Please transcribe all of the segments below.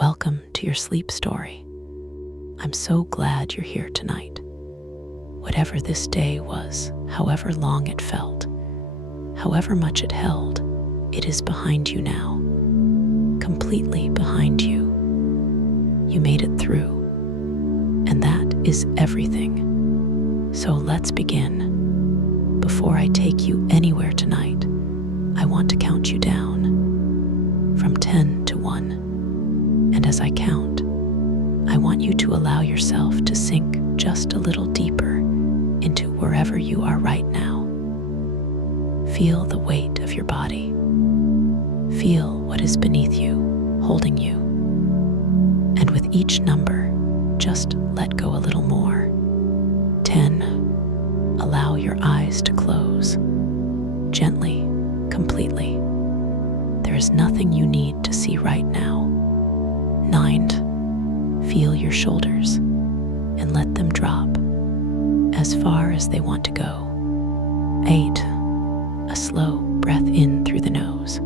Welcome to your sleep story. I'm so glad you're here tonight. Whatever this day was, however long it felt, however much it held, it is behind you now. Completely behind you. You made it through, and that is everything. So let's begin. Before I take you anywhere tonight, I want to count you down from 10 to 1. And as I count, I want you to allow yourself to sink just a little deeper into wherever you are right now. Feel the weight of your body. Feel what is beneath you, holding you. And with each number, just let go a little more. 10. Allow your eyes to close. Gently, completely. There is nothing you need to see right now. 9. Feel your shoulders and let them drop as far as they want to go. 8. A slow breath in through the nose.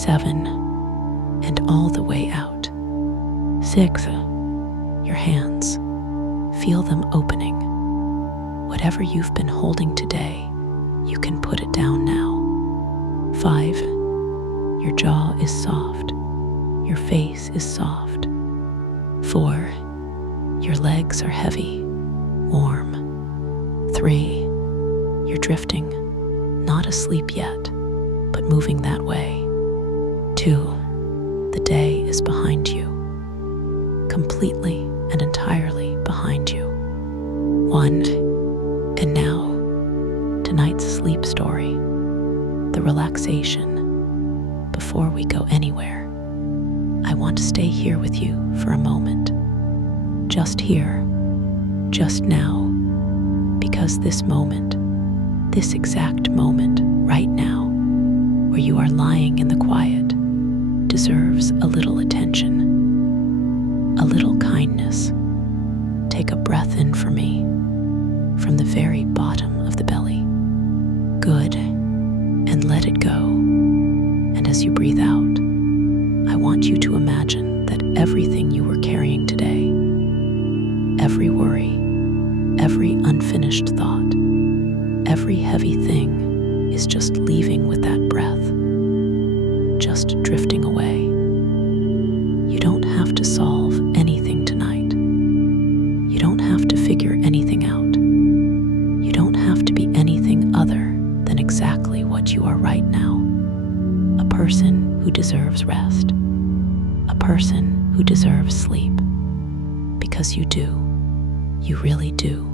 7. And all the way out. 6. Your hands. Feel them opening. Whatever you've been holding today, you can put it down now. 5. Your jaw is soft. Your face is soft. 4. Your legs are heavy, warm. 3. You're drifting, not asleep yet, but moving that way. 2. The day is behind you, completely and entirely behind you. 1. And now, tonight's sleep story, the relaxation. Before we go anywhere, I want to stay here with you for a moment. Just here, just now, because this moment, this exact moment right now, where you are lying in the quiet, deserves a little attention, a little kindness. Take a breath in for me, from the very bottom of the belly. Good, and let it go. And as you breathe out, I want you to imagine that everything you were carrying today, every worry, every unfinished thought, every heavy thing is just leaving with that breath, just drifting away. You don't have to solve anything tonight. You don't have to figure anything out. You don't have to be anything other than exactly what you are right now. A person who deserves rest. A person who deserves sleep. Because you do. You really do.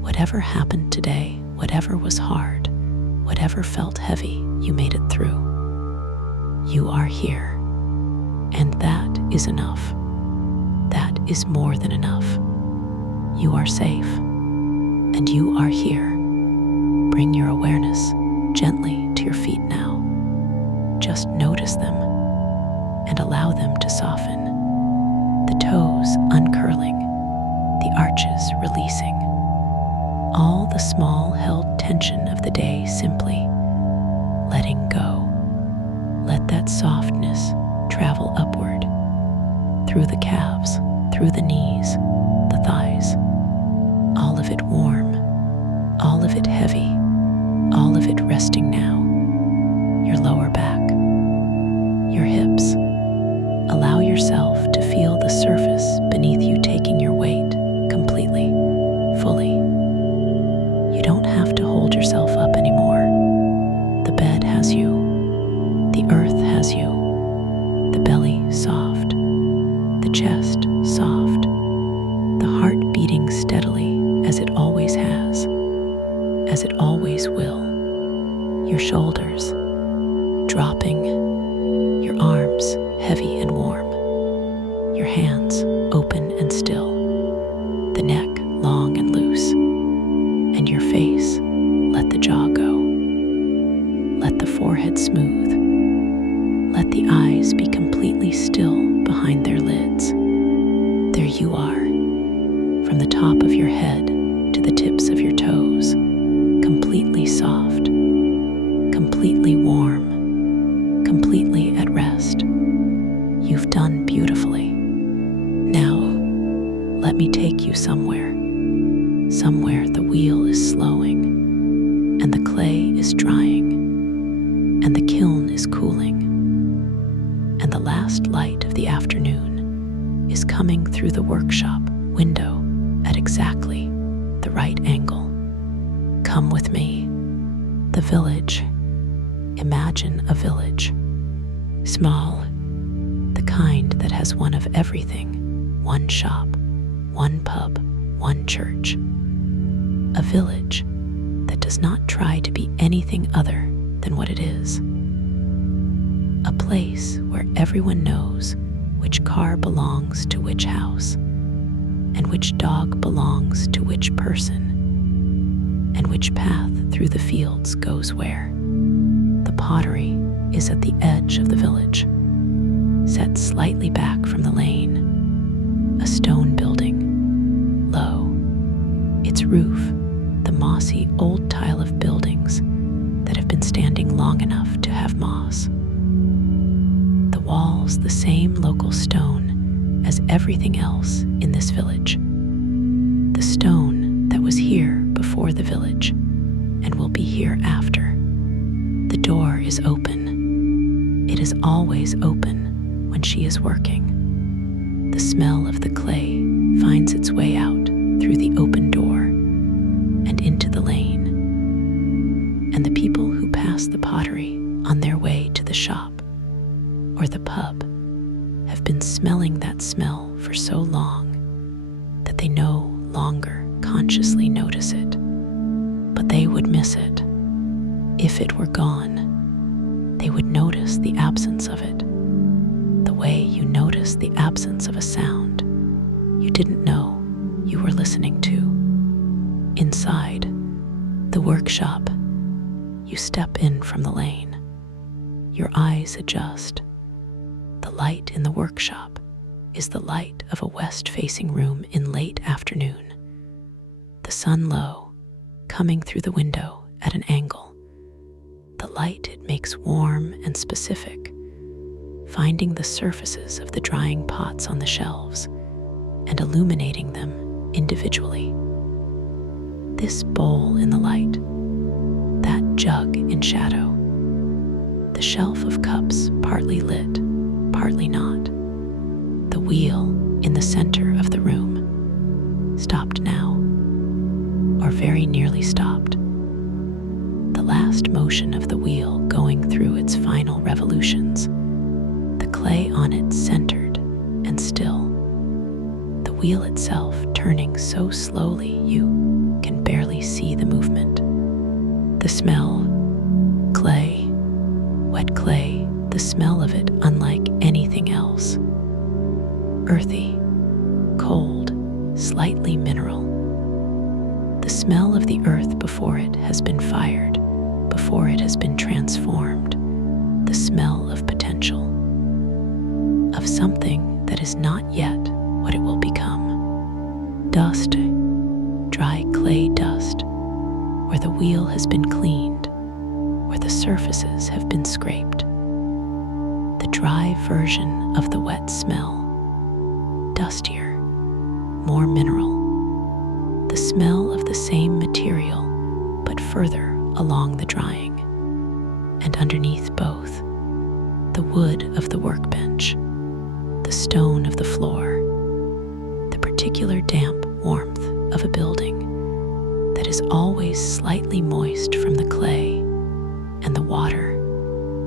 Whatever happened today, whatever was hard, whatever felt heavy, you made it through. You are here. And that is enough. That is more than enough. You are safe. And you are here. Bring your awareness gently to your feet now. Just notice them and allow them to soften. The toes uncurling, the arches releasing. All the small held tension of the day simply letting go. Let that softness travel upward, through the calves, through the knees, the thighs. All of it warm, all of it heavy, all of it resting now. Your lower back, your hips. Allow yourself to feel the surface beneath you taking your weight completely, fully. You don't have to hold yourself up anymore. The bed has you. The earth has you. The belly soft. The chest soft. The heart beating steadily as it always has, as it always will. Your shoulders dropping, your arms heavy and warm, your hands open and still, the neck long and loose, and your face, let the jaw go. Let the forehead smooth. Let the eyes be completely still behind their lids. There you are, from the top of your head to the tips of your toes, completely soft, completely warm, completely at rest. You've done done beautifully. Now, let me take you somewhere the wheel is slowing, and the clay is drying, and the kiln is cooling, and the last light of the afternoon is coming through the workshop window at exactly the right angle. Come with me. The village. Imagine a village. Small, the kind that has one of everything, one shop, one pub, one church. A village that does not try to be anything other than what it is. A place where everyone knows which car belongs to which house, and which dog belongs to which person, and which path through the fields goes where. The pottery is at the edge of the village, set slightly back from the lane. A stone building, low. Its roof, the mossy old tile of buildings that have been standing long enough to have moss. The walls, the same local stone as everything else in this village. The stone that was here before the village and will be here after. The door is open. It is always open when she is working. The smell of the clay finds its way out through the open door and into the lane. And the people who pass the pottery on their way to the shop or the pub have been smelling that smell for so long that they no longer consciously notice it, but they would miss it. If it were gone, they would notice the absence of it, the way you notice the absence of a sound you didn't know you were listening to. Inside the workshop, you step in from the lane. Your eyes adjust. The light in the workshop is the light of a west-facing room in late afternoon. The sun low, coming through the window at an angle. The light it makes warm and specific, finding the surfaces of the drying pots on the shelves and illuminating them individually. This bowl in the light, that jug in shadow, the shelf of cups partly lit, partly not, the wheel in the center of the room, stopped now, or very nearly stopped. The last motion of the wheel going through its final revolutions, the clay on it centered and still, the wheel itself turning so slowly you can barely see the movement. The smell, clay, wet clay, the smell of it unlike anything else. Earthy, cold, slightly mineral. The smell of the earth before it has been fired, before it has been transformed. The smell of potential, of something that is not yet what it will become. Dust, dry clay dust, where the wheel has been cleaned, where the surfaces have been scraped. The dry version of the wet smell, dustier, more mineral. The smell of the same material, but further along the drying. And underneath both, the wood of the workbench, the stone of the floor, the particular damp warmth of a building that is always slightly moist from the clay and the water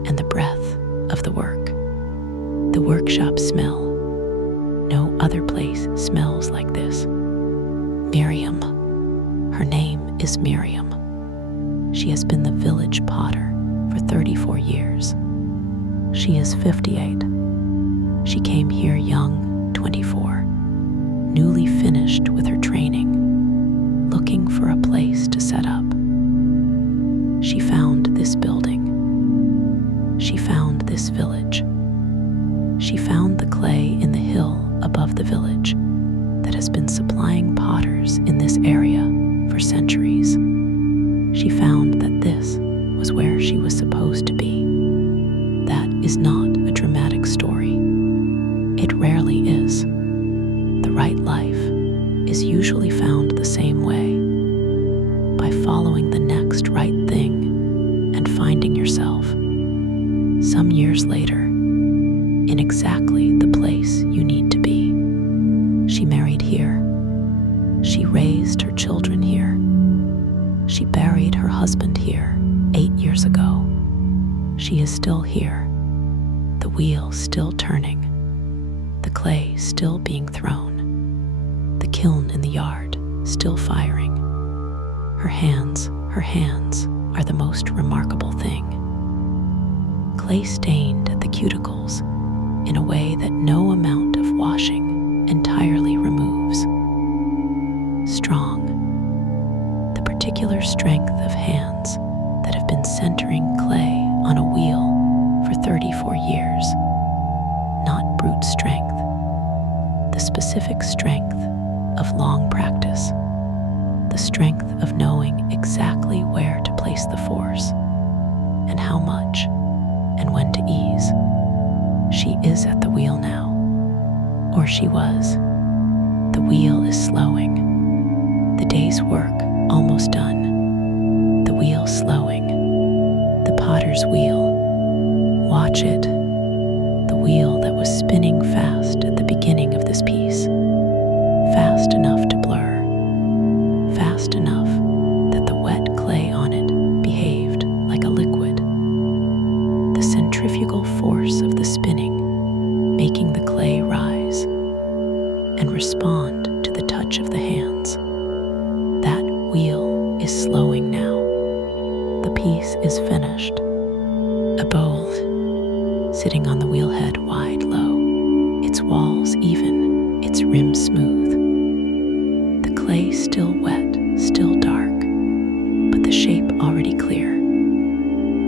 and the breath of the work. The workshop smell. No other place smells like this. Miriam. Her name is Miriam. She has been the village potter for 34 years. She is 58. She came here young, 24, newly finished with her training, looking for a place to set up. She found this building. She found this village. She found the clay in the hill above the village that has been supplying potters in this area for centuries. She found that this was where she was supposed to be. That is not a dramatic story. It rarely is. The right life is usually found the same way, by following the next right thing and finding yourself, some years later, in exactly the place you need to be. She married here. She raised her children here. She buried her husband here 8 years ago. She is still here, the wheel still turning, the clay still being thrown, the kiln in the yard still firing. Her hands are the most remarkable thing. Clay stained at the cuticles in a way that no amount of washing entirely removes. Strong, the particular strength of hands that have been centering clay on a wheel for 34 years. Not brute strength, the specific strength of long practice, the strength of knowing exactly where to place the force and how much and when to ease. She is at the wheel now, or she was. The wheel is slowing, the day's work almost done, the wheel slowing, the potter's wheel. Watch it, the wheel that was spinning fast at the beginning of this piece, fast enough to blur, fast enough that the wet clay on it behaved like a liquid. The centrifugal force of the spinning, making the clay rise and respond to the touch of the hands. That wheel is slowing now. The piece is finished. A bowl, sitting on the wheelhead wide low, its walls even, its rim smooth. The clay still wet, still dark, but the shape already clear,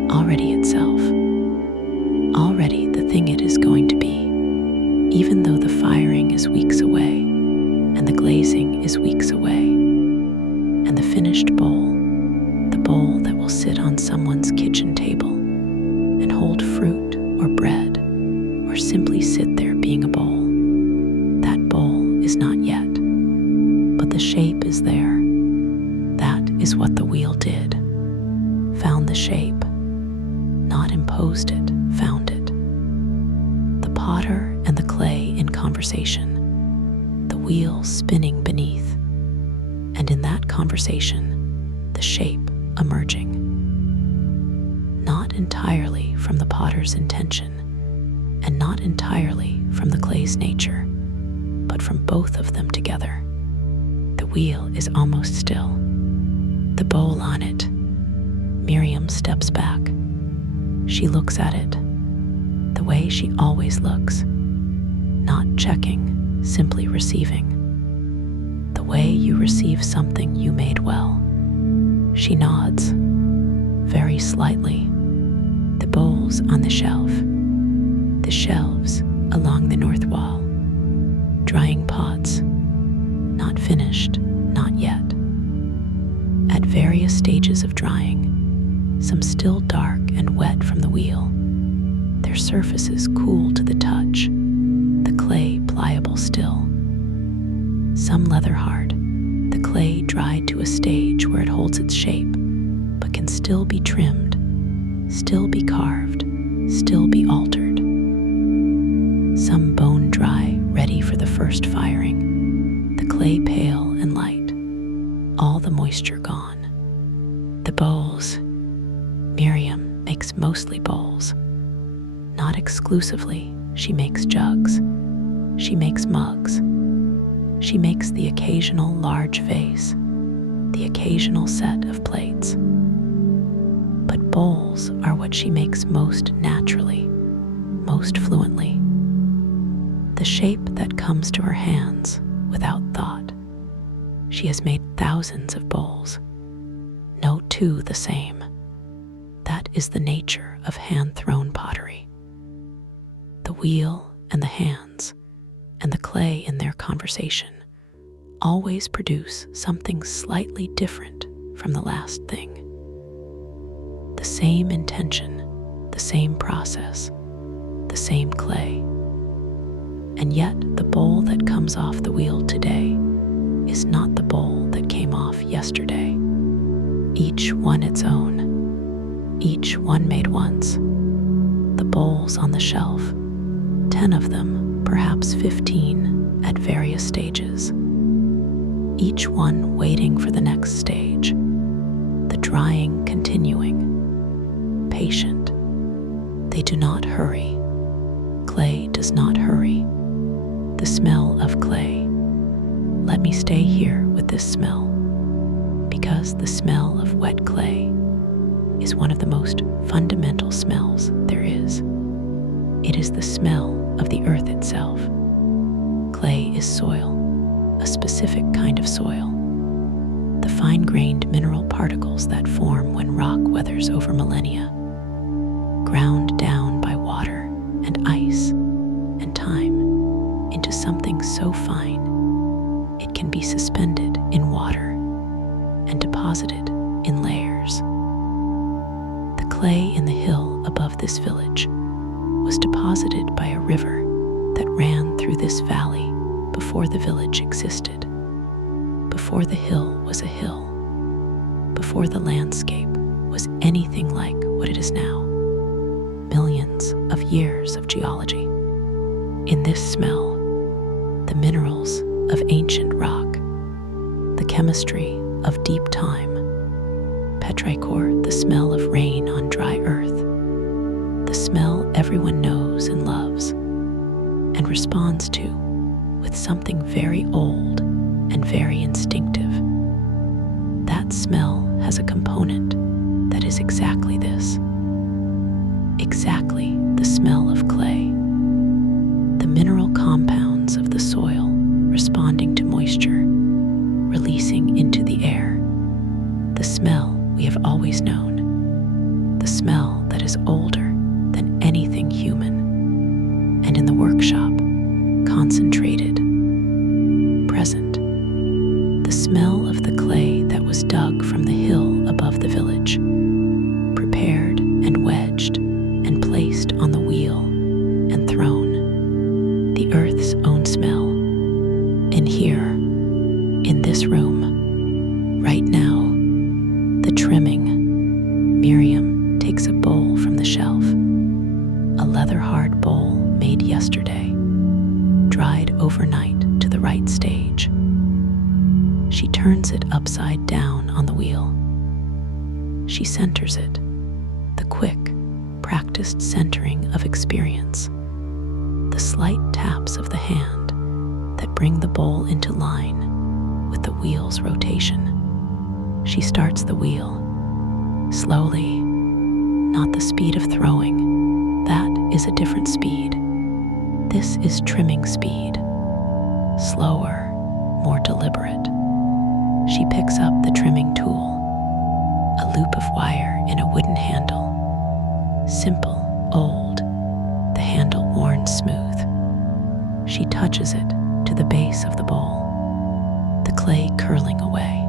already itself, already the thing it is going to be, even though the firing is weeks away, and the glazing is weeks away, and the finished bowl, the bowl that will sit on someone's kitchen table and hold fruit or bread, or simply sit there being a bowl. That bowl is not yet, but the shape is there. That is what the wheel did. Found the shape, not imposed it, found it. The potter and the clay in conversation, the wheel spinning beneath, and in that conversation, the shape emerging. Not entirely from the potter's intention, and not entirely from the clay's nature, but from both of them together. The wheel is almost still, the bowl on it. Miriam steps back. She looks at it, the way she always looks, not checking, simply receiving. The way you receive something you made well. She nods, very slightly. The bowls on the shelf, the shelves along the north wall, drying pots, not finished, not yet. At various stages of drying, some still dark and wet from the wheel, their surfaces cool to the touch, the clay pliable still. Some leather hard, the clay dried to a stage where it holds its shape, but can still be trimmed, still be carved, still be altered. Some bone dry, ready for the first firing, the clay pale and light, all the moisture gone. The bowls, Miriam makes mostly bowls. Not exclusively, she makes jugs, she makes mugs, she makes the occasional large vase, the occasional set of plates. But bowls are what she makes most naturally, most fluently. The shape that comes to her hands without thought. She has made thousands of bowls, no two the same. That is the nature of hand-thrown pottery. The wheel and the hands and the clay in their conversation always produce something slightly different from the last thing. The same intention, the same process, the same clay. And yet, the bowl that comes off the wheel today is not the bowl that came off yesterday. Each one its own, each one made once. The bowls on the shelf, 10 of them, perhaps 15, at various stages. Each one waiting for the next stage, the drying continuing, patient. They do not hurry. Clay does not hurry. The smell of clay. Let me stay here with this smell, because the smell of wet clay is one of the most fundamental smells there is. It is the smell of the earth itself. Clay is soil, a specific kind of soil. The fine-grained mineral particles that form when rock weathers over millennia, ground down by water and ice and time into something so fine it can be suspended in water and deposited in layers. The clay in the hill above this village was deposited by a river that ran through this valley before the village existed, before the hill was a hill, before the landscape was anything like what it is now. Millions of years of geology. In this smell, the minerals of ancient rock, the chemistry of deep time, petrichor, the smell of rain on dry earth, the smell everyone knows and loves and responds to with something very old and very instinctive. That smell has a component that is exactly this. Exactly the smell of clay. The mineral compounds of the soil responding to moisture, releasing into the air. The smell we have always known. The smell that is older than anything human. And in the workshop, concentrated, present. The smell of the clay that was dug from the hill above the village, prepared and wedged and placed on the wheel and thrown. The earth's own smell. And here, in this room, right now, the trimming. Miriam takes a bowl from the shelf, a leather-hard bowl made yesterday, dried overnight to the right stage. She turns it upside down on the wheel. She centers it, the quick, practiced centering of experience, the slight taps of the hand that bring the bowl into line with the wheel's rotation. She starts the wheel, slowly, not the speed of throwing. That is a different speed. This is trimming speed, slower, more deliberate. She picks up the trimming tool, a loop of wire in a wooden handle, simple, old, the handle worn smooth. She touches it to the base of the bowl, the clay curling away.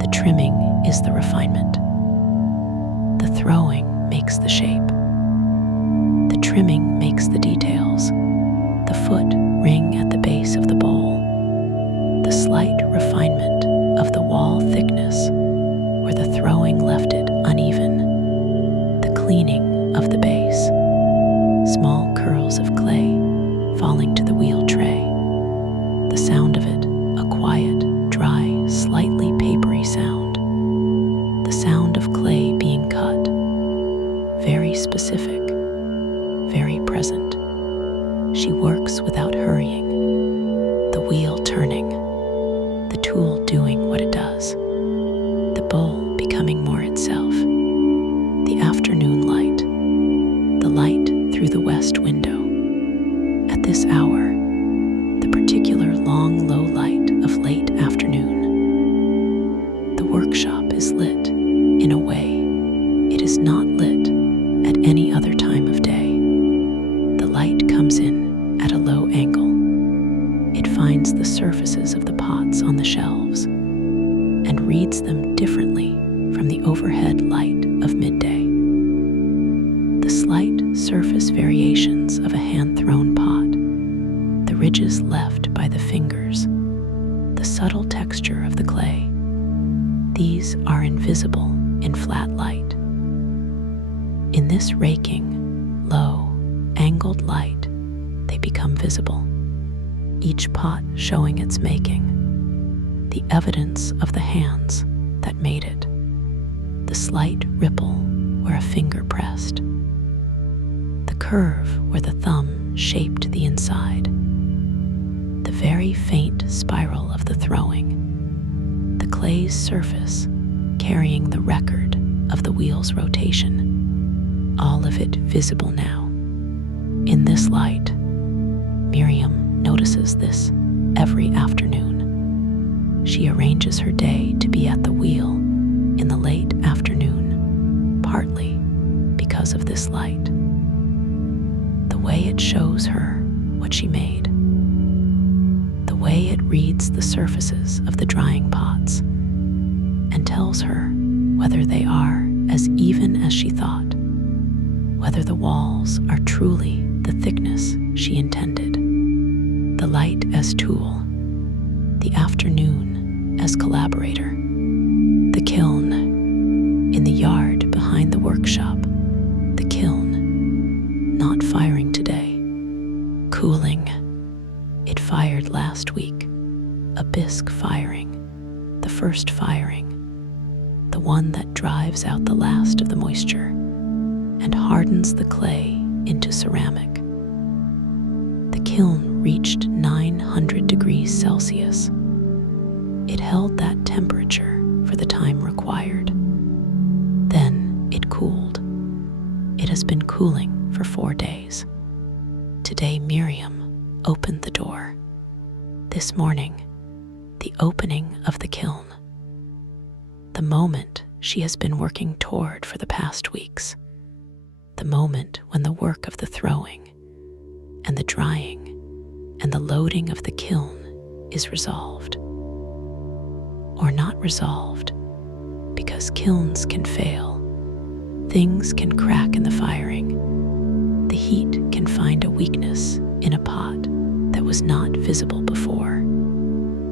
The trimming is the refinement. The throwing makes the shape. The trimming makes the details. The foot ring at the base of the bowl. The slight refinement of the wall thickness where the throwing left it uneven. The cleaning of the base. Small curls of clay falling to the wheel tray. The sound of it, a quiet, dry, slightly papery sound. The sound of clay being cut. Very specific, very present. She works without hurrying. The wheel turning, the tool doing what it does. The bowl becoming more itself. The afternoon light, the light through the west window. At this hour, the particular long, low light of late afternoon. The workshop is lit in a way it is not lit at any other time of day. The light comes in at a low angle. It finds the surfaces of the pots on the shelves and reads them differently from the overhead light of midday. The slight surface variations of a hand-thrown pot ridges left by the fingers, the subtle texture of the clay. These are invisible in flat light. In this raking, low, angled light, they become visible, each pot showing its making, the evidence of the hands that made it, the slight ripple where a finger pressed, the curve where the thumb shaped the inside, the very faint spiral of the throwing, the clay's surface carrying the record of the wheel's rotation, all of it visible now. In this light, Miriam notices this every afternoon. She arranges her day to be at the wheel in the late afternoon, partly because of this light. The way it shows her what she made, the way it reads the surfaces of the drying pots and tells her whether they are as even as she thought, whether the walls are truly the thickness she intended, the light as tool, the afternoon as collaborator, the kiln in the yard behind the workshop, the kiln not firing today, cooling. It fired last week, a bisque firing, the first firing, the one that drives out the last of the moisture and hardens the clay into ceramic. The kiln reached 900 degrees Celsius. It held that temperature for the time required. Then it cooled. It has been cooling for 4 days. Today, Miriam opened the door. This morning, the opening of the kiln. The moment she has been working toward for the past weeks. The moment when the work of the throwing and the drying and the loading of the kiln is resolved. Or not resolved, because kilns can fail. Things can crack in the firing. The heat can find a weakness in a pot that was not visible before.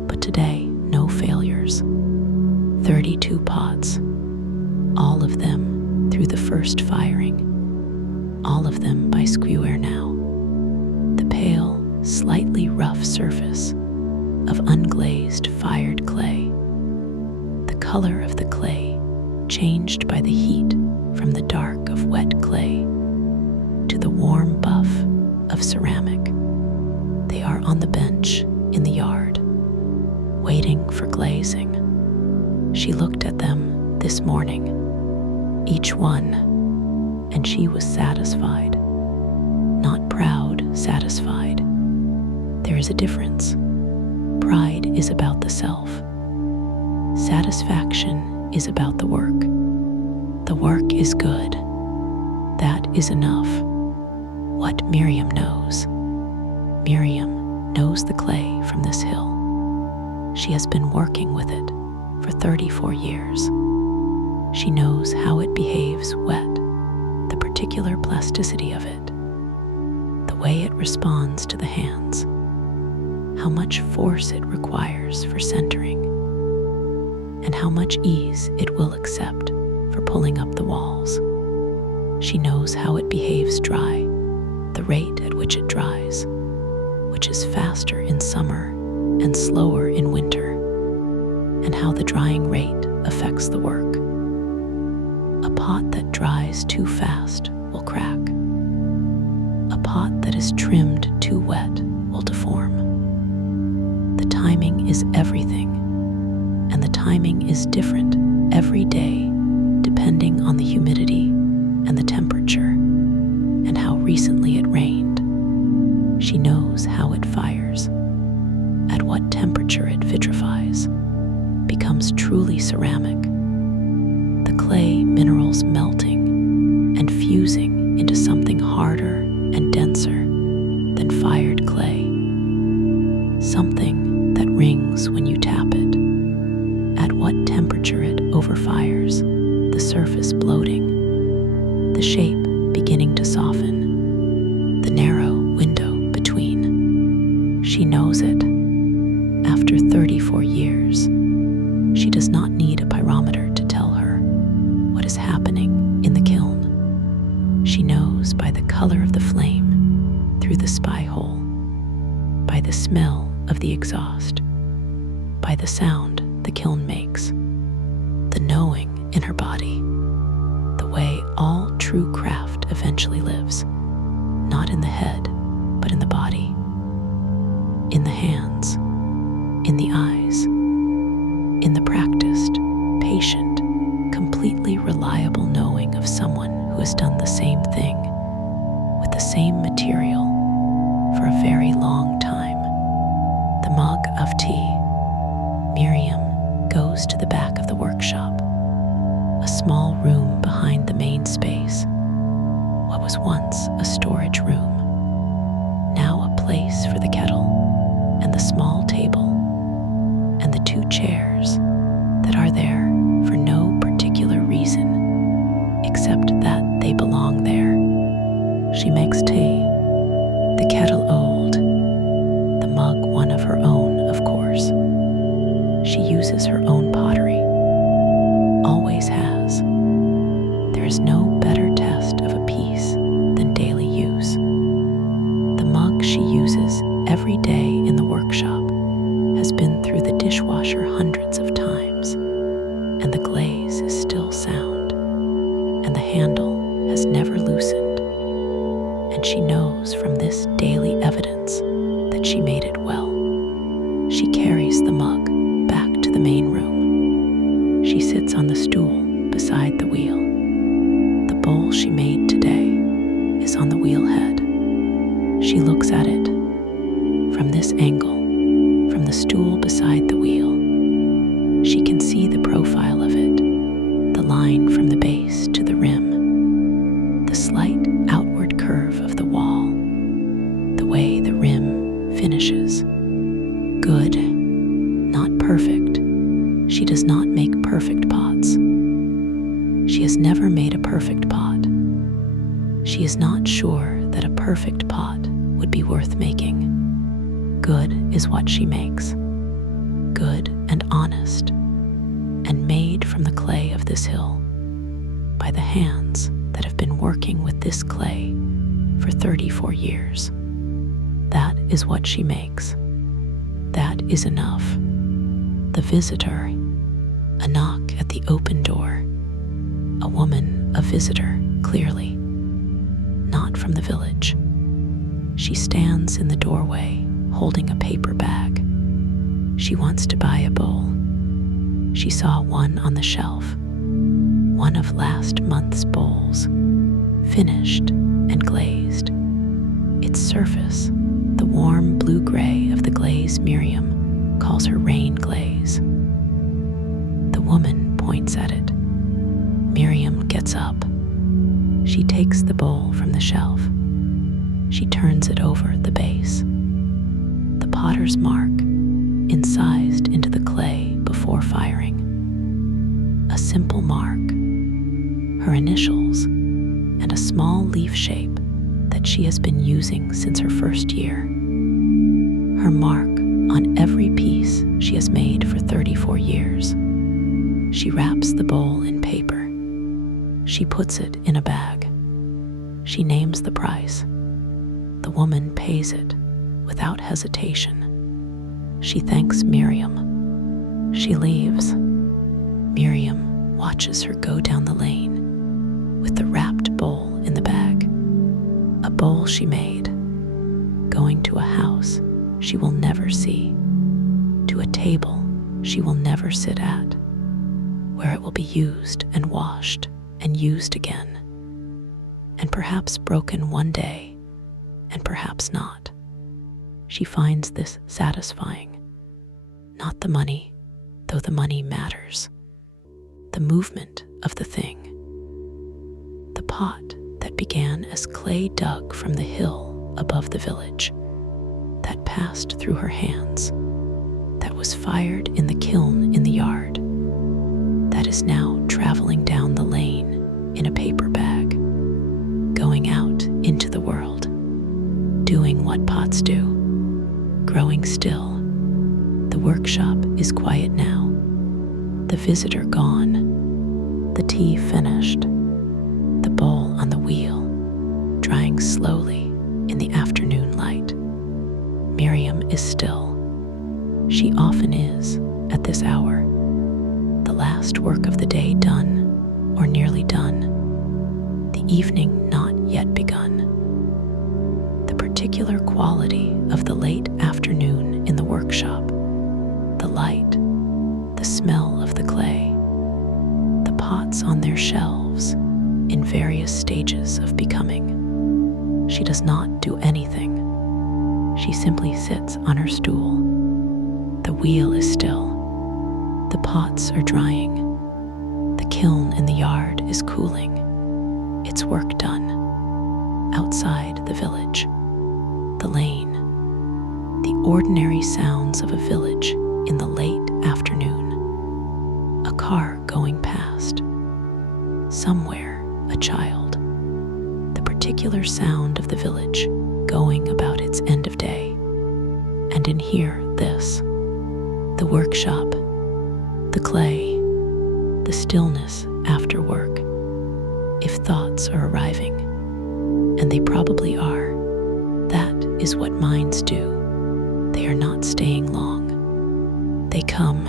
But today, no failures. 32 pots, all of them through the first firing, all of them by skewer now. The pale, slightly rough surface of unglazed fired clay. The color of the clay changed by the heat from the dark of wet clay to the warm buff of ceramic. They are on the bench in the yard, waiting for glazing. She looked at them this morning, each one, and she was satisfied. Not proud, satisfied. There is a difference. Pride is about the self. Satisfaction is about the work. The work is good. That is enough. What Miriam knows. Miriam knows the clay from this hill. She has been working with it for 34 years. She knows how it behaves wet, the particular plasticity of it, the way it responds to the hands, how much force it requires for centering, and how much ease it will accept for pulling up the walls. She knows how it behaves dry, the rate at which it dries, which is faster in summer and slower in winter, and how the drying rate affects the work. A pot that dries too fast will crack. A pot that is trimmed too wet will deform. The timing is everything, and the timing is different every day depending on the humidity and the temperature and how recently it rained. She knows how it fires, at what temperature it vitrifies, becomes truly ceramic, the clay minerals melting and fusing into something harder and denser than fired clay, something that rings when you tap it, at what temperature it overfires, the surface bloating, the shape beginning to soften, the narrow window between. She knows it. After 34 years, she does not need a pyrometer to tell her what is happening in the kiln. She knows by the color of the flame through the spy hole, by the smell of the exhaust, by the sound the kiln makes, the knowing in her body, the way all true craft eventually lives, not in the head, but in the body, in the hands, in the eyes, in the practiced, patient, completely reliable knowing of someone who has done the same thing with the same material for a very long time. The mug of tea. Miriam goes to the back of the workshop, a small room behind the main space, what was once a storage room, now a place for the kettle and the small table and the 2 chairs that are there for no particular reason except that they belong there. She makes tea, the kettle old, the mug one of her own, of course. She uses her own pottery, always has. There is no better test of a piece than daily use. The mug she uses every day in the workshop has been through the dishwasher hundreds of times, and the glaze is still sound, and the handle has never loosened, and she knows from this daily evidence that she made it well. She carries the mug back to the main room. She sits on the stool beside the wheel. The bowl she made today is on the wheel head. She looks at it from this angle, from the stool beside the wheel. She can see the profile of it, the line from the base to the rim, the slight outward curve of the wall, the way the rim finishes. Good, not perfect. She does not make perfect pots. She has never made a perfect pot. She is not sure that a perfect pot would be worth making. Good is what she makes. Good and honest, and made from the clay of this hill, by the hands that have been working with this clay for 34 years. That is what she makes. That is enough. The visitor, a knock at the open door. A woman, a visitor, clearly. Not from the village. She stands in the doorway, holding a paper bag. She wants to buy a bowl. She saw one on the shelf, one of last month's bowls, finished and glazed. Its surface, the warm blue-gray of the glaze Miriam calls her rain glaze. The woman points at it. Miriam gets up. She takes the bowl from the shelf. She turns it over the base. The potter's mark, incised into the clay before firing. A simple mark, her initials, and a small leaf shape that she has been using since her first year. Her mark on every piece she has made for 34 years. She wraps the bowl in paper. She puts it in a bag. She names the price. The woman pays it without hesitation. She thanks Miriam. She leaves. Miriam watches her go down the lane with the wrapped bowl in the bag. A bowl she made, going to a house she will never see, to a table she will never sit at, where it will be used and washed and used again, and perhaps broken one day, and perhaps not. She finds this satisfying. Not the money, though the money matters. The movement of the thing. The pot that began as clay dug from the hill above the village, that passed through her hands, that was fired in the kiln in the yard, that is now traveling down the lane in a paper bag, going out into the world, doing what pots do. growing still. The workshop is quiet now. The visitor gone. The tea finished. The bowl on the wheel, drying slowly in the afternoon light. Miriam is still. She often is at this hour. The last work of the day done, or nearly done. The evening not yet begun. The particular quality of the late afternoon in the workshop, the light, the smell of the clay, the pots on their shelves in various stages of becoming. She does not do anything. She simply sits on her stool. The wheel is still. The pots are drying. The kiln in the yard is cooling. Its work done. Outside the village, the lane, the ordinary sounds of a village in the late afternoon. A car going past. Somewhere, a child. The particular sound of the village going about its end of day. And in here, this, the workshop, the clay, the stillness after work. If thoughts are arriving, and they probably are, that is what minds do. They are not staying long. They come.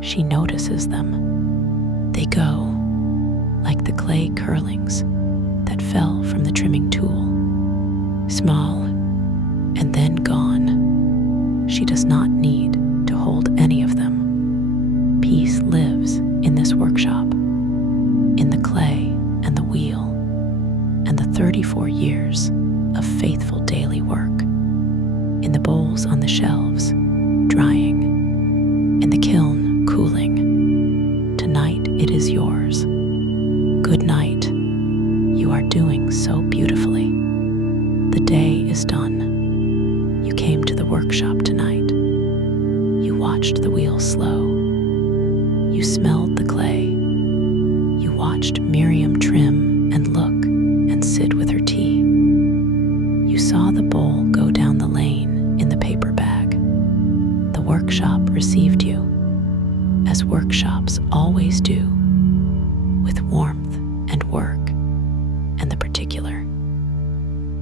She notices them. They go, like the clay curlings that fell from the trimming tool. Small, and then gone. She does not need to hold any of them. Peace lives in this workshop, in the clay and the wheel, and the 34 years of faithful daily work, in the bowls on the shelves, drying, in the kiln, cooling. Tonight it is yours. Good night. You are doing so beautifully. The day is done. You came to the workshop tonight. You watched the wheel slow. You smelled the clay. You watched Miriam trim and look and sit with her tea. You saw the bowl go down the lane in the paper bag. The workshop received you, as workshops always do, with warmth and work and the particular,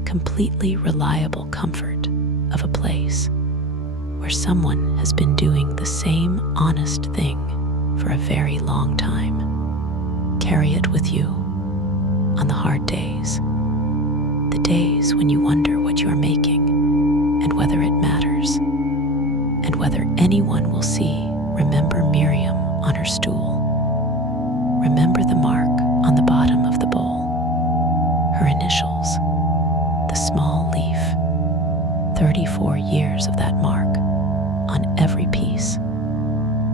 completely reliable comfort of a place where someone has been doing the same honest thing for a very long time. Carry it with you on the hard days, the days when you wonder what you are making and whether it matters, and whether anyone will see. Remember Miriam on her stool. Remember the mark on the bottom of the bowl, her initials, the small leaf, 34 years of that mark on every piece.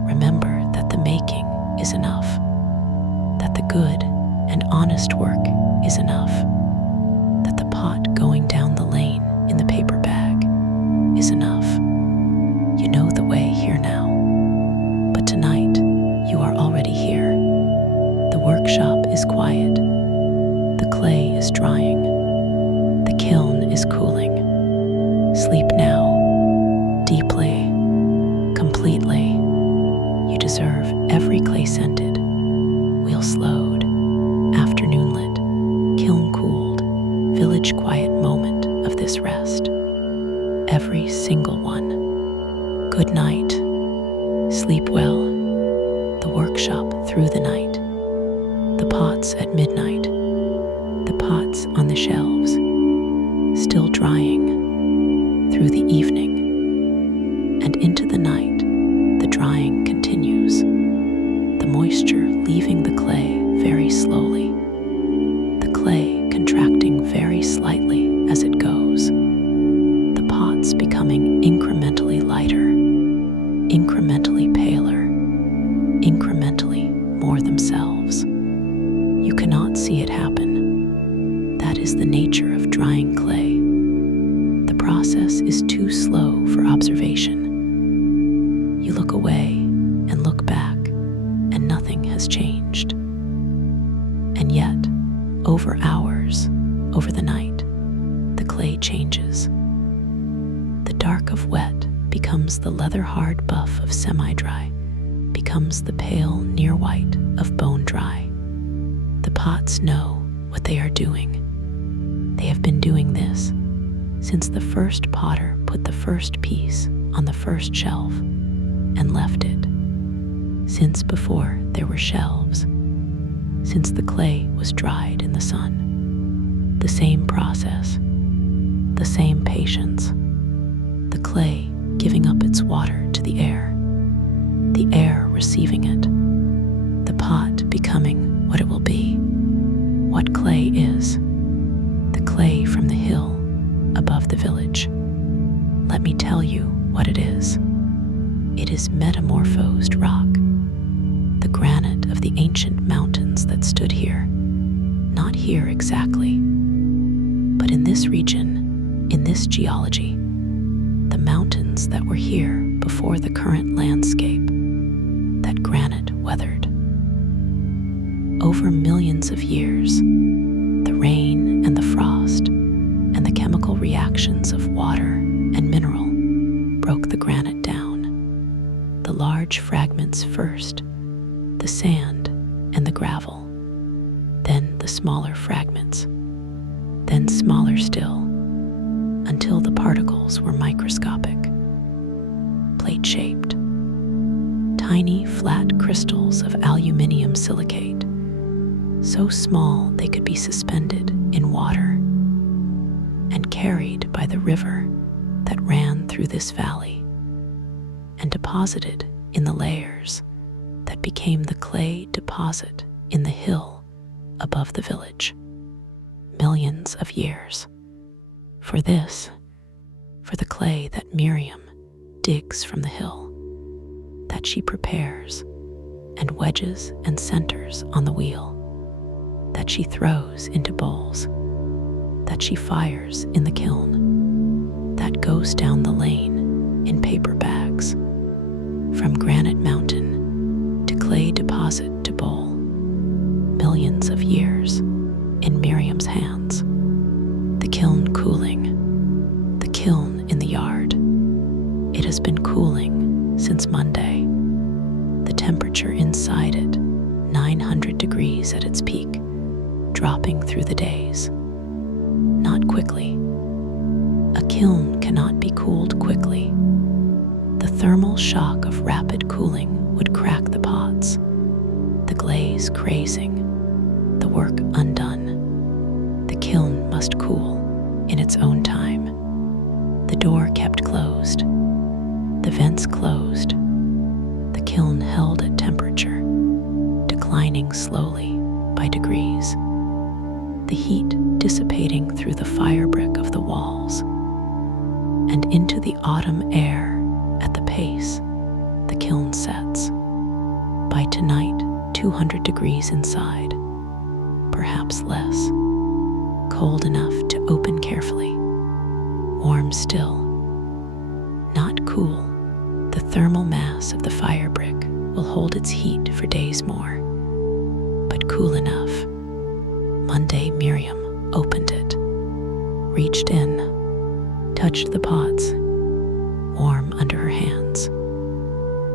Remember that the making is enough, that the good and honest work is enough, that the pot going down the lane in the paper bag is enough. You know the way here now, but tonight you are already here. The workshop is quiet. The clay is drying. The kiln is cooling. Sleep now, deeply, completely. You deserve every clay-scented, wheel-slowed, afternoon-lit, kiln-cooled, village-quiet moment of this rest. Every single one. Good night. Sleep well. The workshop through the night. The pots at midnight. The pots on the shelves. Still drying. Through the evening. And into the night, the drying continues. The moisture leaving the clay very slowly. The clay contracting very slightly as it goes. The pots becoming incrementally lighter, incrementally paler, incrementally more themselves. You cannot see it happen. That is the nature of drying clay. The process is too slow for observation. You look away and look back, and nothing has changed. And yet, over hours, over the night, the clay changes. The dark of wet becomes the leather-hard buff of semi-dry, becomes the pale near-white of bone-dry. The pots know what they are doing. They have been doing this since the first potter put the first piece on the first shelf and left it, since before there were shelves, since the clay was dried in the sun. The same process, the same patience, the clay giving up its water to the air receiving it, the pot becoming what it will be, what clay is, the clay from the hill above the village. Let me tell you what it is. It is metamorphosed rock, the granite of the ancient mountains that stood here, not here exactly, but in this region, in this geology, the mountains that were here before the current landscape, that granite weathered. Over millions of years, the rain and the frost and the chemical reactions of water and mineral broke the granite down. The large fragments first, the sand and the gravel, then the smaller fragments, then smaller still, until the particles were microscopic, plate-shaped, tiny flat crystals of aluminium silicate, so small they could be suspended in water and carried by the river that ran through this valley and deposited in the layers that became the clay deposit in the hill above the village. Millions of years. For this, for the clay that Miriam digs from the hill, that she prepares and wedges and centers on the wheel, that she throws into bowls, that she fires in the kiln, that goes down the lane in paper bags, from granite mountain to clay deposit to bowl. Millions of years in Miriam's hands. The kiln cooling, the kiln in the yard. It has been cooling since Monday. The temperature inside it, 900 degrees at its peak, dropping through the days. Not quickly. A kiln cannot be cooled quickly. The thermal shock of rapid cooling would crack the pots, the glaze crazing, the work undone. The kiln must cool in its own time. The door kept closed, the vents closed, the kiln held at temperature, declining slowly by degrees, the heat dissipating through the fire brick of the walls and into the autumn air at the pace the kiln sets. By tonight, 200 degrees inside, perhaps less, cold enough to open carefully, warm still, not cool. The thermal mass of the fire brick will hold its heat for days more, but cool enough. Monday, Miriam opened it, reached in, touched the pots, warm under her hands,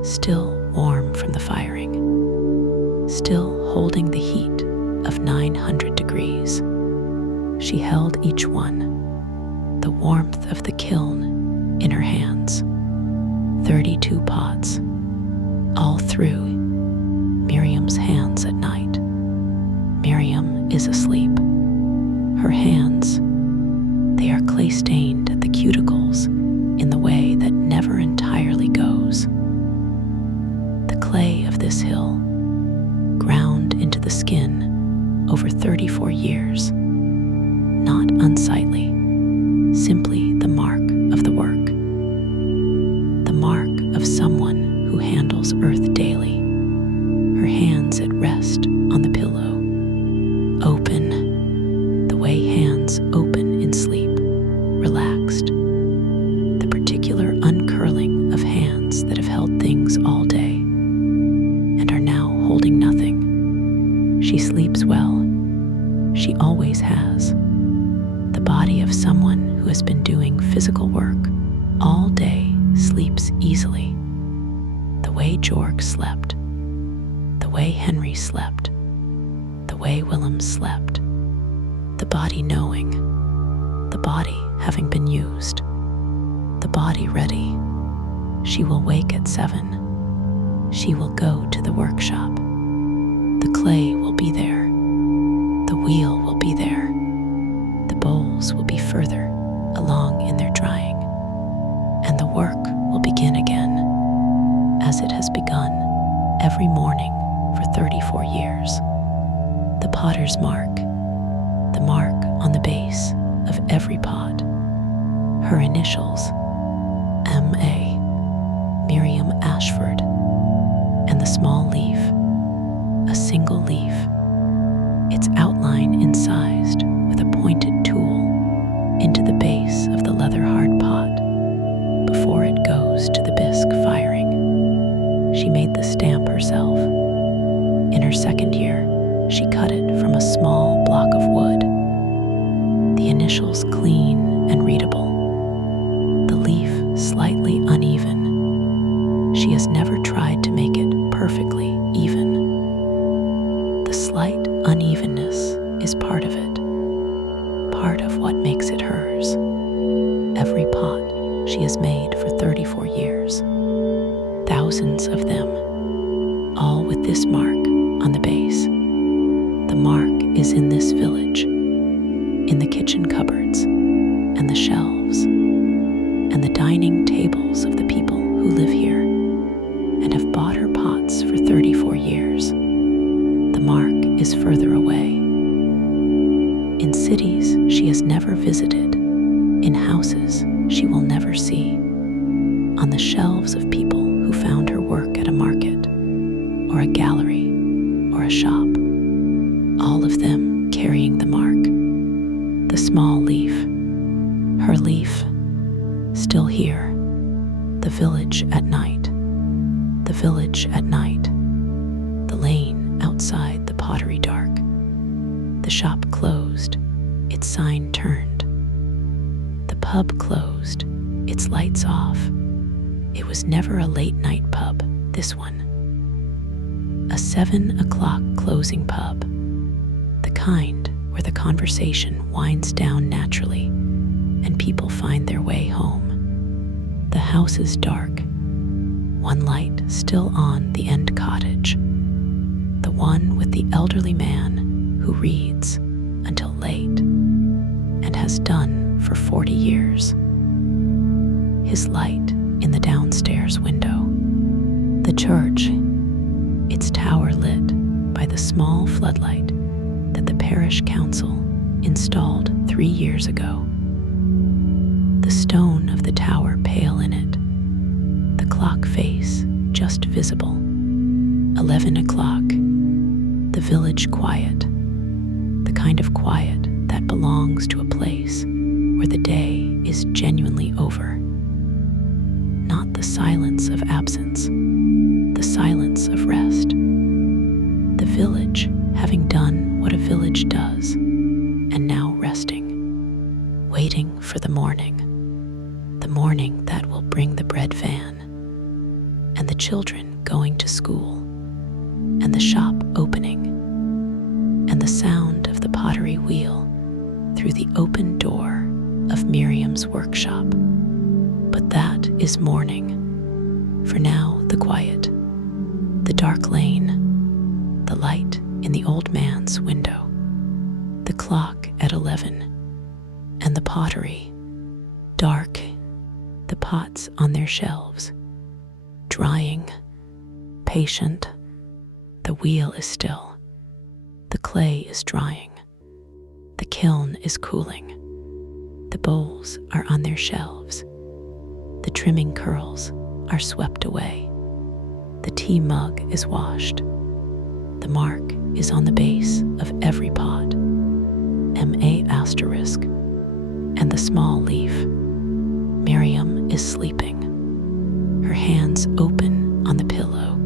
still warm from the firing, still holding the heat of 900 degrees. She held each one, the warmth of the kiln in her hands. 32 pots, all through Miriam's hands at night. Miriam is asleep. Her hands, they are clay-stained at the cuticles in the way that never entirely goes. The clay of this hill, ground into the skin over 34 years, not unsightly, simply the mark of the work. The mark of someone who handles earth daily, her hands at rest on the pillow, open, the way hands open in sleep, relaxed, the particular uncurling of hands that have held things all day and are now holding nothing. She sleeps well. She always has. The body of someone who has been doing physical work all day sleeps easily, the way Georg slept, the way Henry slept, the way Willem slept, the body knowing, the body having been used, the body ready. She will wake at 7. She will go to the workshop. The clay will be there. The wheel will be there. The bowls will be further along in their drying. And the work will begin again, as it has begun every morning for 34 years. The potter's mark, the mark on the base of every pot, her initials, M.A., Miriam Ashford, and the small leaf, a single leaf, its outline incised with a pointed tool into the base of the leather-hard pot before it goes to the bisque firing. She made the stamp herself. In her second year, she cut it from a small block of wood. The initials clean and readable, the leaf slightly uneven. She has never tried to make it perfectly even. The slight unevenness is part of it, part of what makes it hers. Every pot she has made for 34 years, thousands of them, all with this mark on the base. The mark is in this village, in the kitchen cupboards and the shelves and the dining tables of the people who live here and have bought her pots for 34 years. The mark is further away. In cities she has never visited, in houses she will never see, on the shelves of people who found her work at a market or a gallery or a shop, all of them carrying the mark. The small leaf, her leaf, still here. The village at night, the village at night, the lane outside the pottery dark, the shop closed, its sign turned, the pub closed, its lights off. It was never a late night pub, this one. A 7 o'clock closing pub, the kind where the conversation winds down naturally and people find their way home. The house is dark, one light still on the end cottage, the one with the elderly man who reads until late and has done for 40 years. His light in the downstairs window. The church, its tower lit by the small floodlight that the parish council installed 3 years ago. The stone of the tower pale in it, the clock face just visible. 11 o'clock, the village quiet, the kind of quiet that belongs to a place where the day is genuinely over. Not the silence of absence, the silence of rest. The village having done what a village does, and now resting, waiting for the morning that will bring the bread van, and the children going to school, and the shop opening, and the sound of the pottery wheel through the open door of Miriam's workshop. But that is morning. For now, the quiet, the dark lane, the light in the old man's window, the clock at 11, and the pottery, dark, the pots on their shelves, drying, patient. The wheel is still, the clay is drying, the kiln is cooling, the bowls are on their shelves, the trimming curls are swept away, the tea mug is washed, the mark is on the base of every pot, M.A. asterisk, and the small leaf. Miriam is sleeping, her hands open on the pillow.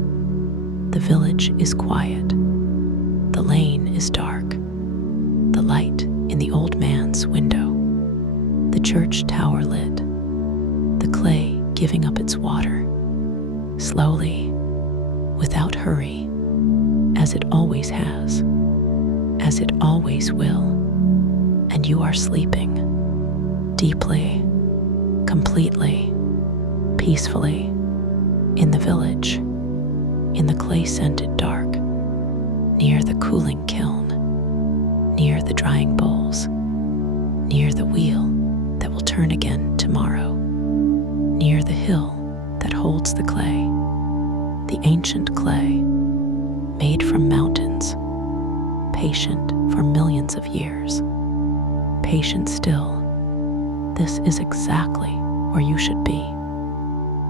The village is quiet, the lane is dark, the light in the old man's window, the church tower lit, the clay giving up its its water, slowly, without hurry, as it always has, as it always will. And you are sleeping, deeply, completely, peacefully, in the village, in the clay-scented dark, near the cooling kiln, near the drying bowls, near the wheel that will turn again tomorrow, near the hill that holds the clay, the ancient clay, made from mountains, patient for millions of years, patient still. This is exactly where you should be.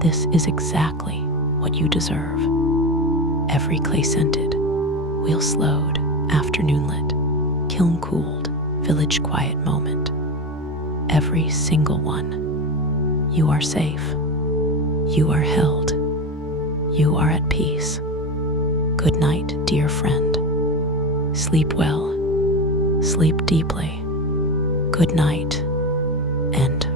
This is exactly what you deserve. Every clay-scented, wheel-slowed, afternoon-lit, kiln-cooled, village-quiet moment. Every single one. You are safe. You are held. You are at peace. Good night, dear friend. Sleep well. Sleep deeply. Good night, and